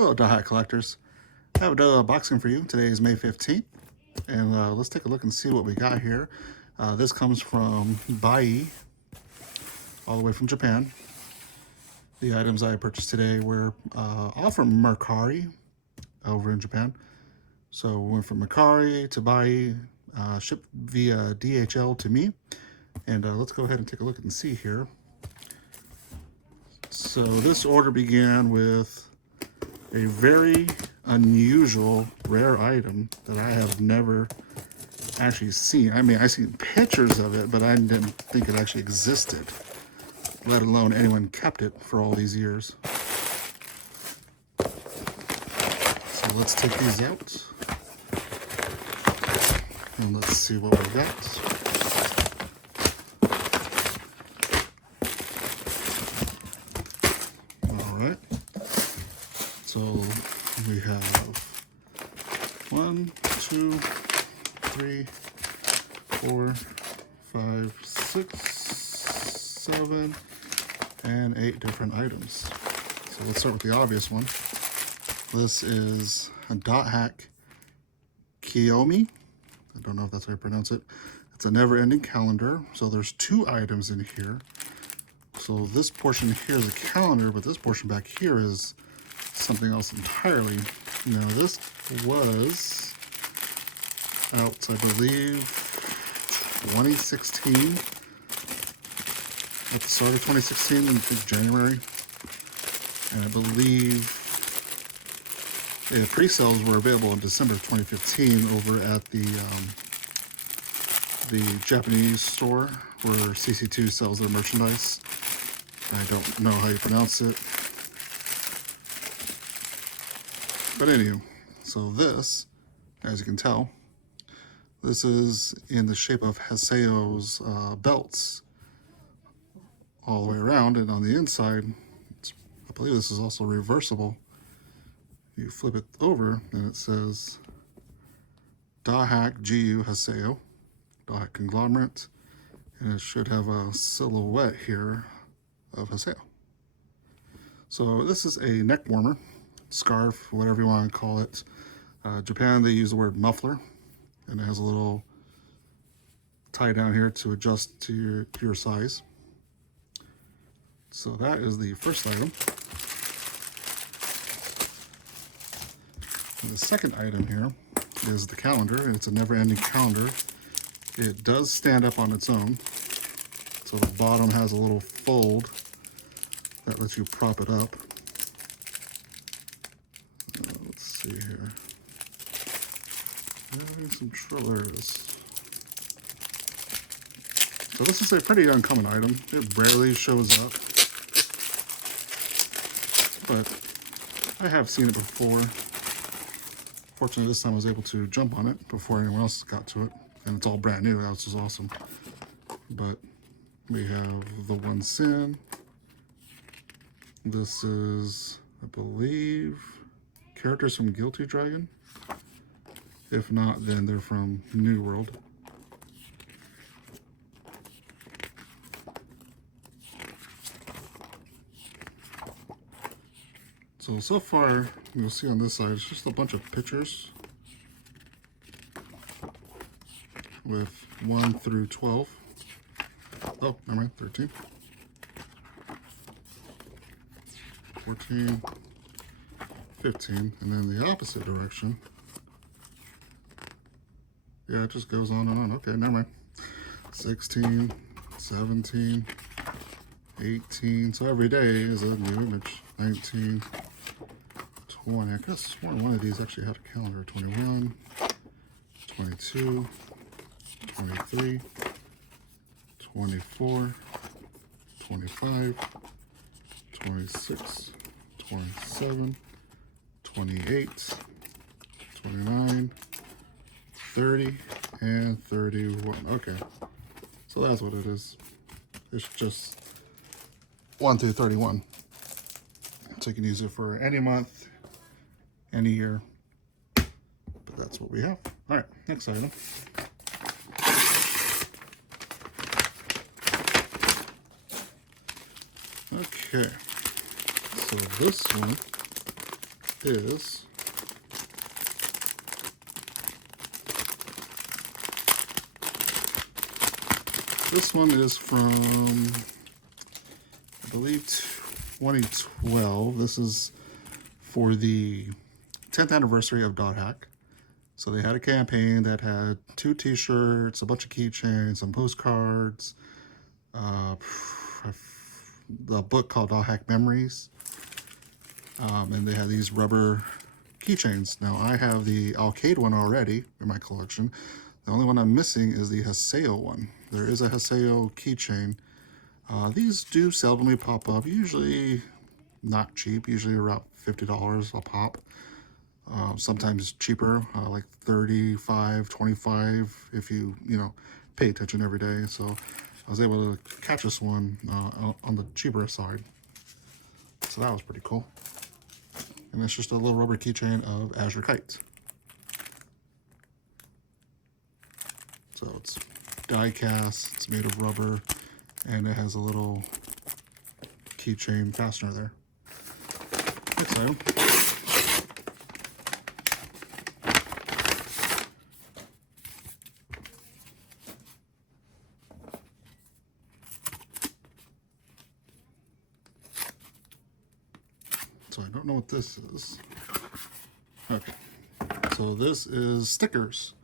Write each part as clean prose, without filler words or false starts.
Hello, Dothack Collectors. I have a unboxing for you. Today is May 15th, and let's take a look and see what we got here. This comes from Buyee, all the way from Japan. The items I purchased today were all from Mercari over in Japan. So we went from Mercari to Buyee, shipped via DHL to me. And let's go ahead and take a look and see here. So this order began with a very unusual, rare item that I have never actually seen. I mean, I've seen pictures of it, but I didn't think it actually existed, let alone anyone kept it for all these years. So let's take these out and let's see what we got. So we have 1, 2, 3, 4, 5, 6, 7, and 8 different items. So let's start with the obvious one. This is a Dothack KOYOMI. I don't know if that's how you pronounce it. It's a never-ending calendar. So there's 2 items in here. So this portion here is a calendar, but this portion back here is something else entirely. Now this was out, I believe, 2016, at the start of 2016 in January, and I believe pre-sales were available in December of 2015 over at the Japanese store where CC2 sells their merchandise. I don't know how you pronounce it. But anyway, so this, as you can tell, this is in the shape of Haseo's belts all the way around, and on the inside, I believe this is also reversible. You flip it over, and it says Dothack GU Haseo, Dothack Conglomerate, and it should have a silhouette here of Haseo. So this is a neck warmer. Scarf, whatever you want to call it. Japan, they use the word muffler, and it has a little tie down here to adjust to your size. So that is the first item. And the second item here is the calendar, and it's a never-ending calendar. It does stand up on its own, so the bottom has a little fold that lets you prop it up. Let's see here. Some trillers. So this is a pretty uncommon item. It rarely shows up, but I have seen it before. Fortunately, this time I was able to jump on it before anyone else got to it, and it's all brand new. That was just awesome. But we have the One Sin. This is, I believe, characters from Guilty Dragon. If not, then they're from New World. So far, you'll see on this side, it's just a bunch of pictures with 1 through 12. Oh, never mind, 13. 14. 15, and then the opposite direction. Yeah, it just goes on and on. Okay, never mind. 16, 17, 18. So every day is a new image. 19, 20. I could have sworn one of these actually had a calendar. 21, 22, 23, 24, 25, 26, 27, 28, 29, 30, and 31. Okay, so that's what it is. It's just 1 through 31. So you can use it for any month, any year, but that's what we have. All right, next item. Okay, so this one is this one is from, I believe, 2012. This is for the 10th anniversary of Dothack. So they had a campaign that had 2 t-shirts, a bunch of keychains, some postcards, the book called Dothack Memories, and they had these rubber keychains. Now I have the arcade one already in my collection. The only one I'm missing is the Haseo one. There is a Haseo keychain. These do seldomly pop up, usually not cheap, usually around $50 a pop. Sometimes cheaper, like 35, 25 if you pay attention every day. So I was able to catch this one on the cheaper side. So that was pretty cool. And it's just a little rubber keychain of Azure Kite. So it's die cast, it's made of rubber, and it has a little keychain fastener there. Exciting. So I don't know what this is. Okay, so this is stickers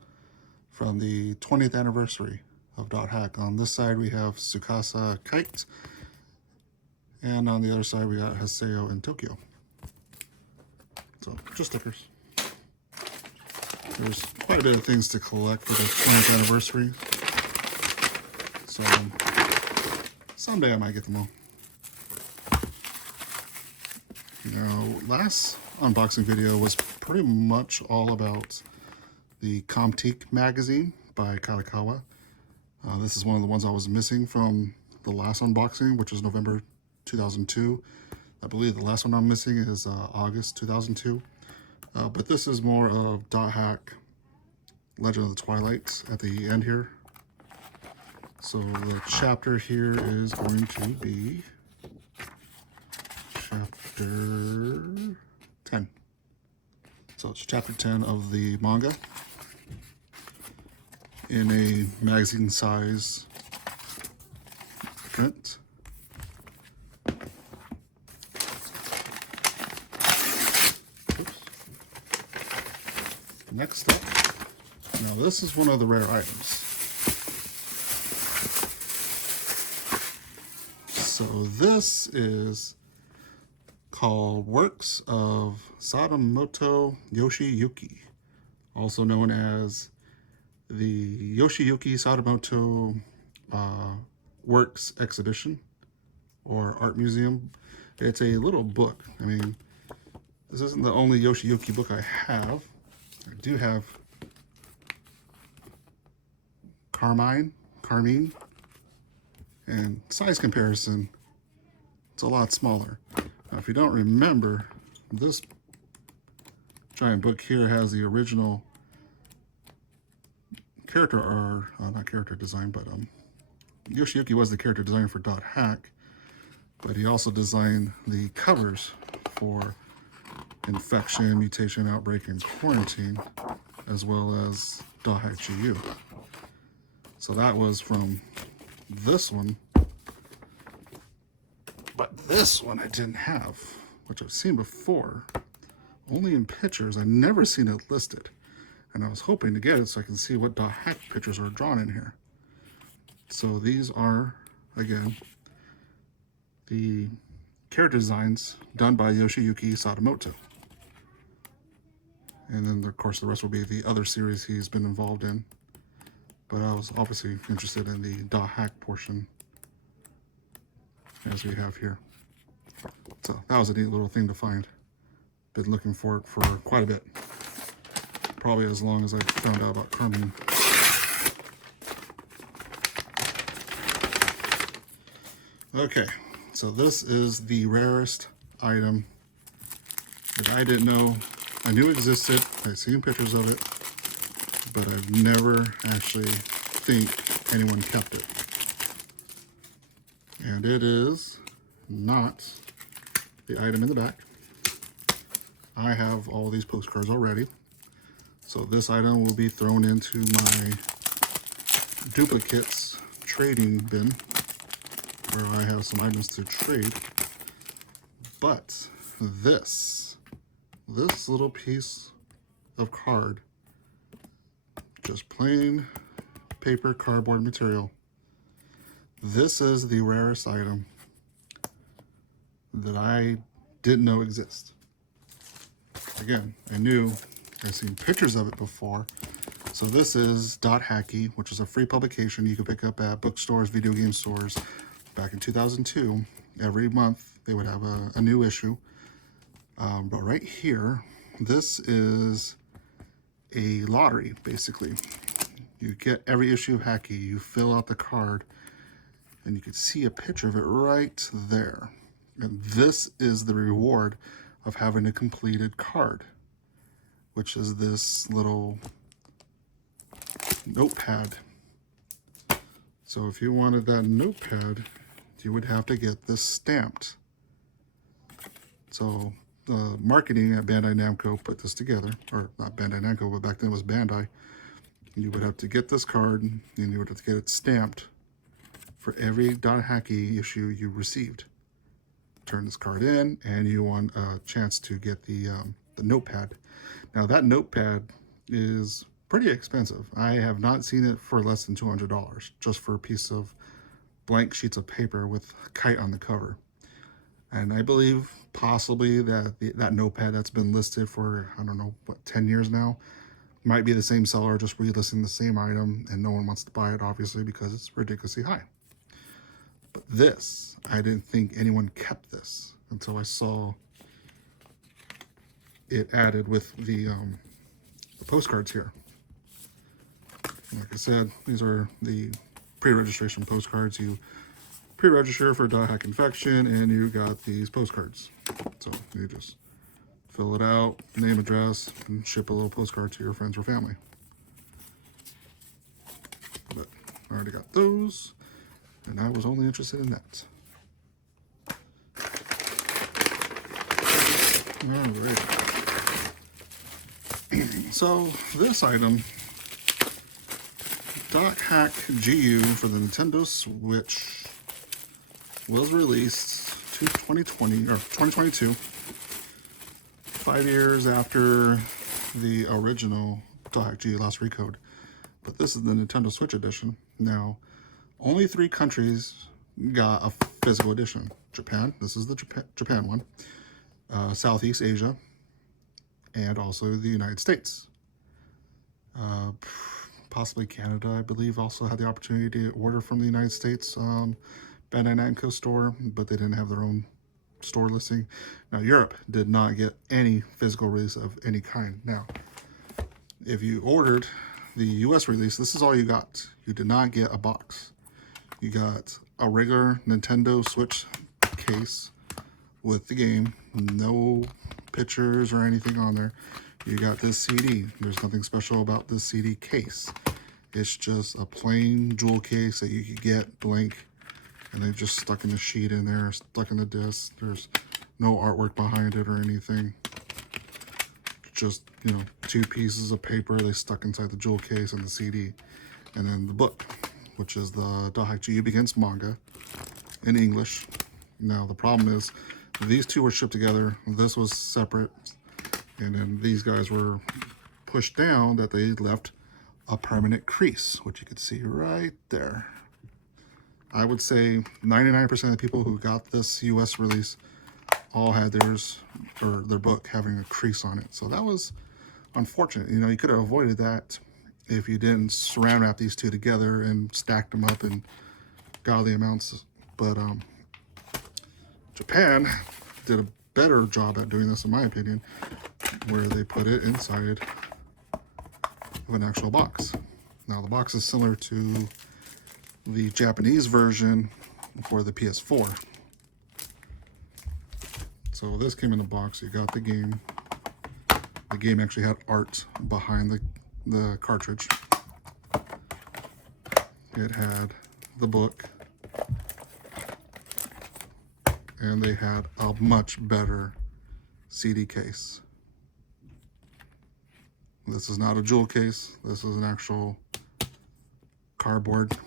from the 20th anniversary of Dothack. On this side we have Tsukasa Kite, and on the other side we got Haseo in Tokyo. So just stickers. There's quite a bit of things to collect for the 20th anniversary. So someday I might get them all. Last unboxing video was pretty much all about the Comptiq magazine by Kalikawa. This is one of the ones I was missing from the last unboxing, which was November 2002. I believe the last one I'm missing is August 2002. But this is more of Dothack Legend of the Twilight at the end here. So the chapter here is going to be chapter 10. So it's chapter 10 of the manga in a magazine size print. Oops. Next up, now this is one of the rare items. So this is called Works of Sadamoto Yoshiyuki, also known as the Yoshiyuki Sadamoto Works Exhibition or Art Museum. It's a little book. I mean, this isn't the only Yoshiyuki book I have. I do have Carmine, and size comparison, it's a lot smaller. Now, if you don't remember, this giant book here has the original character, or not character design, but Yoshiyuki was the character designer for Dothack, but he also designed the covers for Infection, Mutation, Outbreak, and Quarantine, as well as Dothack GU. So that was from this one. But this one I didn't have, which I've seen before, only in pictures. I've never seen it listed. And I was hoping to get it so I can see what Dothack pictures are drawn in here. So these are, again, the character designs done by Yoshiyuki Sadamoto. And then, of course, the rest will be the other series he's been involved in. But I was obviously interested in the Dothack portion, as we have here. So that was a neat little thing to find. Been looking for it for quite a bit. Probably as long as I found out about Carmine. Okay, so this is the rarest item that I didn't know. I knew existed, I've seen pictures of it, but I've never actually think anyone kept it. And it is not the item in the back. I have all these postcards already. So this item will be thrown into my duplicates trading bin, where I have some items to trade. But this little piece of card, just plain paper cardboard material, this is the rarest item that I didn't know exist. Again, I've seen pictures of it before. So this is Hackey, which is a free publication you could pick up at bookstores, video game stores. Back in 2002, every month they would have a new issue. But right here, this is a lottery, basically. You get every issue of Hackey, you fill out the card, and you can see a picture of it right there. And this is the reward of having a completed card, which is this little notepad. So if you wanted that notepad, you would have to get this stamped. So the marketing at Bandai Namco put this together, or not Bandai Namco, but back then it was Bandai. You would have to get this card, and you would have to get it stamped for every Hackey issue you received. Turn this card in, and you won a chance to get the notepad. Now that notepad is pretty expensive. I have not seen it for less than $200, just for a piece of blank sheets of paper with Kite on the cover. And I believe possibly that that notepad that's been listed for, I don't know, what, 10 years now, might be the same seller, just relisting the same item, and no one wants to buy it, obviously, because it's ridiculously high. But this, I didn't think anyone kept this until I saw it added with the postcards here. Like I said, these are the pre-registration postcards. You pre-register for Dothack Infection, and you got these postcards. So you just fill it out, name, address, and ship a little postcard to your friends or family. But I already got those, and I was only interested in that. Alright. So this item, Dothack GU for the Nintendo Switch, was released to 2022, 5 years after the original Dothack GU Lost Recode. But this is the Nintendo Switch edition. Now, only 3 countries got a physical edition. Japan, this is the Japan one, Southeast Asia, and also the United States. Possibly Canada, I believe, also had the opportunity to order from the United States Bandai Namco store, but they didn't have their own store listing. Now, Europe did not get any physical release of any kind. Now, if you ordered the US release, this is all you got. You did not get a box. You got a regular Nintendo Switch case with the game, no pictures or anything on there. You got this CD. There's nothing special about this CD case. It's just a plain jewel case that you could get blank, and they just stuck in the sheet in there, stuck in the disc. There's no artwork behind it or anything. Just, 2 pieces of paper they stuck inside the jewel case and the CD. And then the book, which is the Dothack GU Begins manga in English. Now, the problem is these 2 were shipped together. This was separate. And then these guys were pushed down that they left a permanent crease, which you could see right there. I would say 99% of the people who got this US release all had theirs, or their book, having a crease on it. So that was unfortunate. You could have avoided that if you didn't saran wrap these 2 together and stacked them up in godly amounts. But Japan did a better job at doing this, in my opinion, where they put it inside of an actual box. Now, the box is similar to the Japanese version for the PS4. So this came in a box. You got the game. The game actually had art behind the cartridge. It had the book. And they had a much better CD case. This is not a jewel case. This is an actual cardboard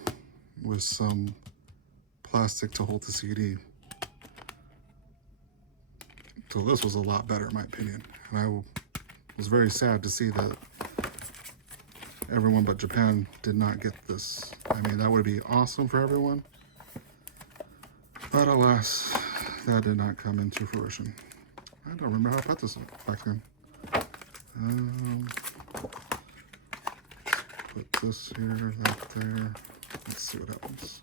with some plastic to hold the CD. So this was a lot better in my opinion. And I was very sad to see that everyone but Japan did not get this. I mean, that would be awesome for everyone. But alas, that did not come into fruition. I don't remember how I put this back then. Put this here, that there. Let's see what happens.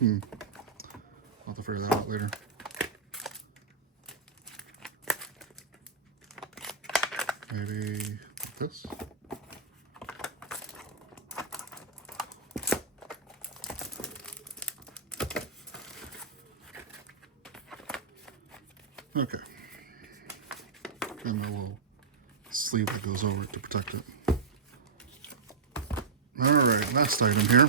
I'll have to figure that out later. Maybe this. Okay. And a little sleeve that goes over it to protect it. All right, last item here.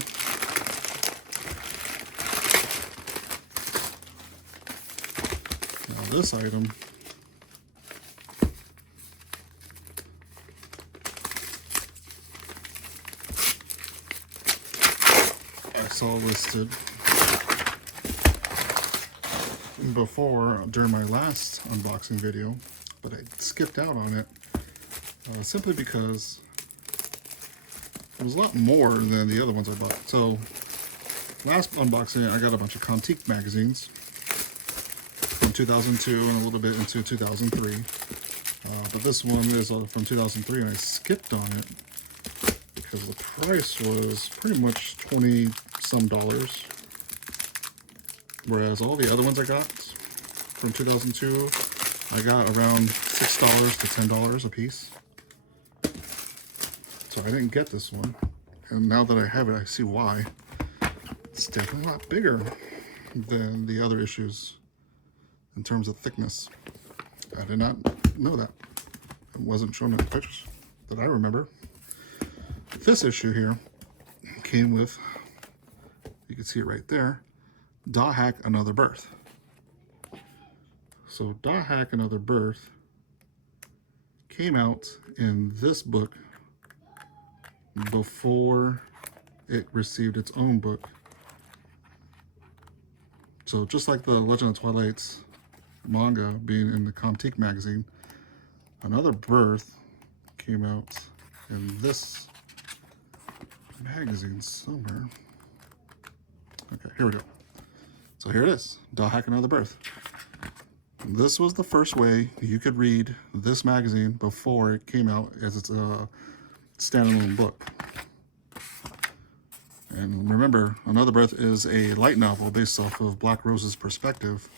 Now this item I saw listed before during my last unboxing video, but I skipped out on it simply because it was a lot more than the other ones I bought. So last unboxing I got a bunch of Comptiq magazines from 2002 and a little bit into 2003, but this one is from 2003 and I skipped on it because the price was pretty much $20 some, whereas all the other ones I got from 2002 I got around $6 to $10 a piece. So I didn't get this one, and now that I have it I see why. It's definitely a lot bigger than the other issues in terms of thickness. I did not know that. It wasn't shown in the pictures that I remember. This issue here came with, you can see it right there, Dothack Another Birth. So Dothack Another Birth came out in this book before it received its own book. So just like the Legend of Twilight's manga being in the Comptiq magazine, Another Birth came out in this magazine somewhere. Okay, here we go. So here it is, Dothack Another Birth. This was the first way you could read this magazine before it came out as its standalone book. And remember, Another Birth is a light novel based off of Black Rose's perspective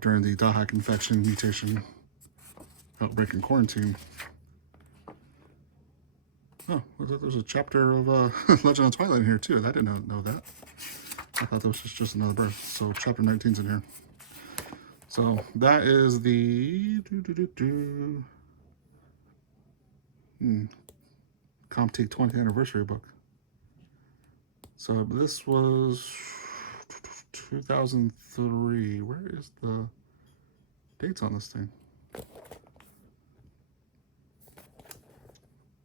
during the Dothack infection, mutation, outbreak, and quarantine. Oh, there's a chapter of Legend of Twilight in here too. I didn't know that. I thought that was just Another Birth. So chapter 19's in here. So that is the Comptiq 20th anniversary book. So this was 2003. Where is the dates on this thing? I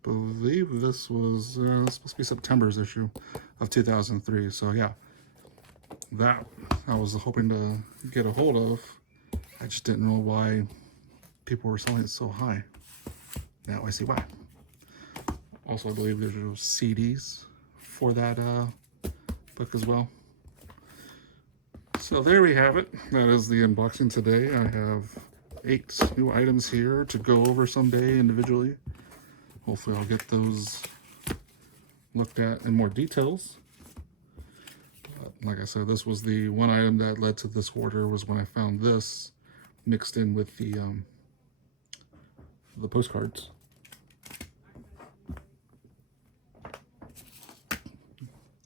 believe this was supposed to be September's issue of 2003. So yeah, that I was hoping to get a hold of. I just didn't know why people were selling it so high. Now I see why. Also, I believe there's CDs for that book as well. So there we have it. That is the unboxing today. I have 8 new items here to go over someday individually. Hopefully I'll get those looked at in more details. Like I said, this was the one item that led to this order, was when I found this mixed in with the postcards.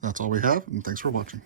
That's all we have, and thanks for watching.